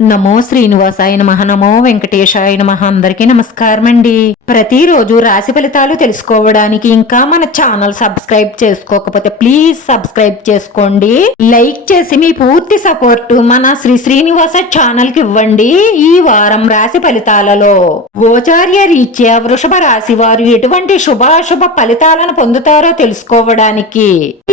నమో శ్రీనివాసాయ నమః. నమో వెంకటేశాయ నమః. అందరికీ నమస్కారం అండి. ప్రతిరోజు రాశి ఫలితాలు తెలుసుకోవడానికి ఇంకా మన ఛానల్ సబ్స్క్రైబ్ చేసుకోకపోతే ప్లీజ్ సబ్స్క్రైబ్ చేసుకోండి. లైక్ చేసి మీ పూర్తి సపోర్ట్ మన శ్రీనివాస ఛానల్ కి ఇవ్వండి. ఈ వారం రాశి ఫలితాలలో గోచార్య రీత్యా వృషభ రాశి వారు ఎటువంటి శుభాశుభ ఫలితాలను పొందుతారో తెలుసుకోవడానికి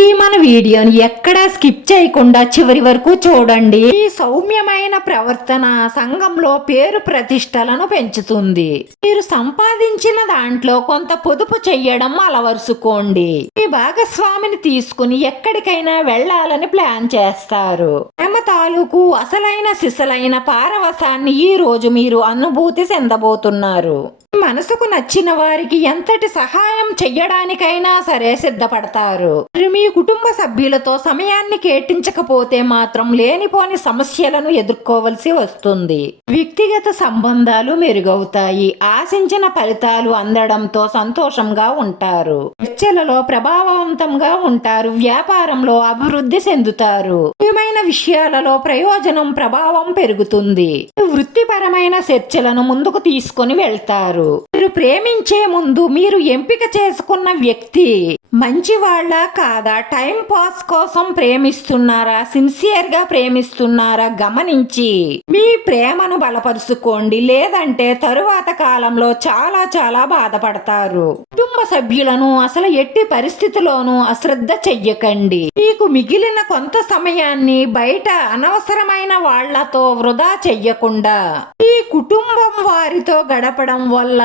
ఈ మన వీడియోని ఎక్కడా స్కిప్ చేయకుండా చివరి వరకు చూడండి. ఈ సౌమ్యమైన ప్రవర్తన సంఘంలో పేరు ప్రతిష్టలను పెంచుతుంది. మీరు సంపాదించిన దాంట్లో కొంత పొదుపు చెయ్యడం అలవరుసుకోండి. మీ భాగస్వామిని తీసుకుని ఎక్కడికైనా వెళ్లాలని ప్లాన్ చేస్తారు. ప్రేమ తాలూకు అసలైన సిసలైన పారవశాన్ని ఈ రోజు మీరు అనుభూతి చెందబోతున్నారు. మనసుకు నచ్చిన వారికి ఎంతటి సహాయం చెయ్యడానికైనా సరే సిద్ధపడతారు. మీ కుటుంబ సభ్యులతో సమయాన్ని కేటాయించకపోతే మాత్రం లేనిపోని సమస్యలను ఎదుర్కోవలసి వస్తుంది. వ్యక్తిగత సంబంధాలు మెరుగవుతాయి. ఆశించిన ఫలితాలు అందడంతో సంతోషంగా ఉంటారు. చర్చలలో ప్రభావవంతంగా ఉంటారు. వ్యాపారంలో అభివృద్ధి చెందుతారు. ముఖ్యమైన విషయాలలో ప్రయోజనం ప్రభావం పెరుగుతుంది. వృత్తిపరమైన చర్చలను ముందుకు తీసుకొని వెళ్తారు. మీరు ప్రేమించే ముందు మీరు ఎంపిక చేసుకున్న వ్యక్తి మంచివాళ్ళ కాదా, టైం పాస్ కోసం ప్రేమిస్తున్నారా, సిన్సియర్ గా ప్రేమిస్తున్నారా గమనించి మీ ప్రేమను బలపరుచుకోండి. లేదంటే తరువాత కాలంలో చాలా చాలా బాధపడతారు. కుటుంబ సభ్యులను అసలు ఎట్టి పరిస్థితిలోనూ అశ్రద్ధ చెయ్యకండి. మీకు మిగిలిన కొంత సమయాన్ని బయట అనవసరమైన వాళ్లతో వృధా చెయ్యకుండా ఈ కుటుంబం వారితో గడపడం వల్ల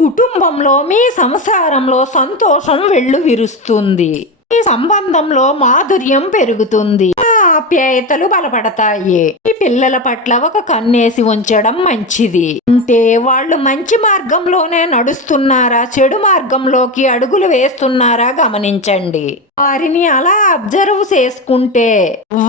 కుటుంబంలో మీ సంసారంలో సంతోషం వెల్లువిరుస్తుంది. ఈ సంబంధంలో మాధుర్యం పెరుగుతుంది. ఆప్యాయతలు బలపడతాయి. ఈ పిల్లల పట్ల ఒక కన్నేసి ఉంచడం మంచిది. అంటే వాళ్ళు మంచి మార్గంలోనే నడుస్తున్నారా, చెడు మార్గంలోకి అడుగులు వేస్తున్నారా గమనించండి. వారిని అలా అబ్జర్వ్ చేసుకుంటే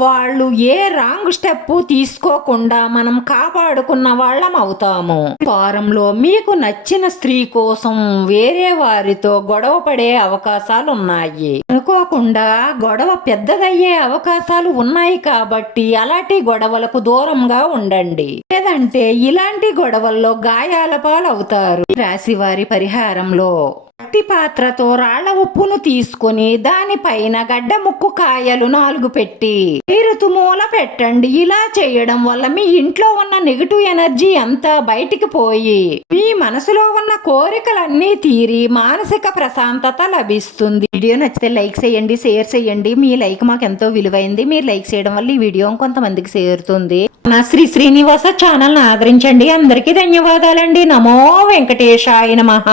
వాళ్ళు ఏ రాంగ్ స్టెప్ తీసుకోకుండా మనం కాపాడుకున్న వాళ్ళం అవుతాము. వారంలో మీకు నచ్చిన స్త్రీ కోసం వేరే వారితో గొడవ పడే అవకాశాలు ఉన్నాయి. అనుకోకుండా గొడవ పెద్దదయ్యే అవకాశాలు ఉన్నాయి కాబట్టి అలాంటి గొడవలకు దూరంగా ఉండండి. లేదంటే ఇలాంటి గొడవల్లో గాయాల పాలవుతారు. రాశి వారి పరిహారంలో మట్టి పాత్రతో రాళ్ల ఉప్పును తీసుకుని దానిపైన గడ్డ ముక్కు కాయలు 4 పెట్టి ఋతుమూల పెట్టండి. ఇలా చేయడం వల్ల మీ ఇంట్లో ఉన్న నెగిటివ్ ఎనర్జీ అంతా బయటికి పోయి మీ మనసులో ఉన్న కోరికలన్నీ తీరి మానసిక ప్రశాంతత లభిస్తుంది. వీడియో నచ్చితే లైక్ చేయండి, షేర్ చేయండి. మీ లైక్ మాకు ఎంతో విలువైంది. మీరు లైక్ చేయడం వల్ల ఈ వీడియో కొంతమందికి చేరుతుంది. నా శ్రీనివాస ఛానల్ ఆదరించండి. అందరికీ ధన్యవాదాలండి. నమో వెంకటేశాయ నమః.